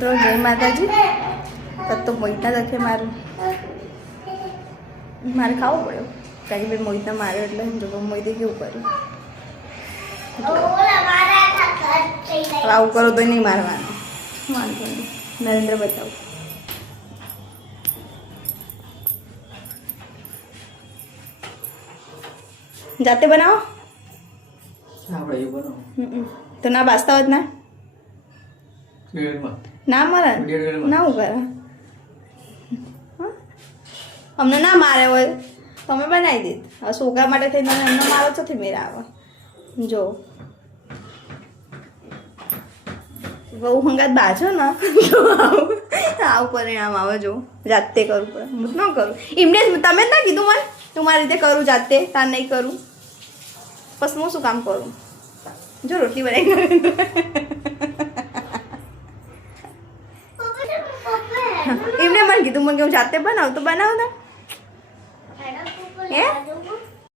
મિત્રો જય માતાજી. તો મોહિતના દખે મારે ખાવું પડ્યો કારણ કે ભાઈ મોહિતના માર્યો એટલે જો મોહિતે કેવું કર્યું. આવું કરો તો નહીં મારવાનું. વાંધો નહીં. નરેન્દ્ર બતાવું. જાતે બનાવો તો ના બાસતા હોત ના ના મારે ના હું કરે અમને ના મારે હોય તમે બનાવી દીધ. હવે છોકરા માટે થઈને તમે એમને મારો છો મેરા આવે. જો બહુ હંગાત બાજો ને આવું પરિણામ આવે. જો જાતે કરવું પડે. હું ન કરું એમને તમે જ ના કીધું મને તું મારી રીતે કરું જાતે તાર નહીં કરું બસ હું શું કામ કરું. જો રોટલી બનાવી એમને મને કીધું મને કે હું જાતે બનાવું તો બનાવ તા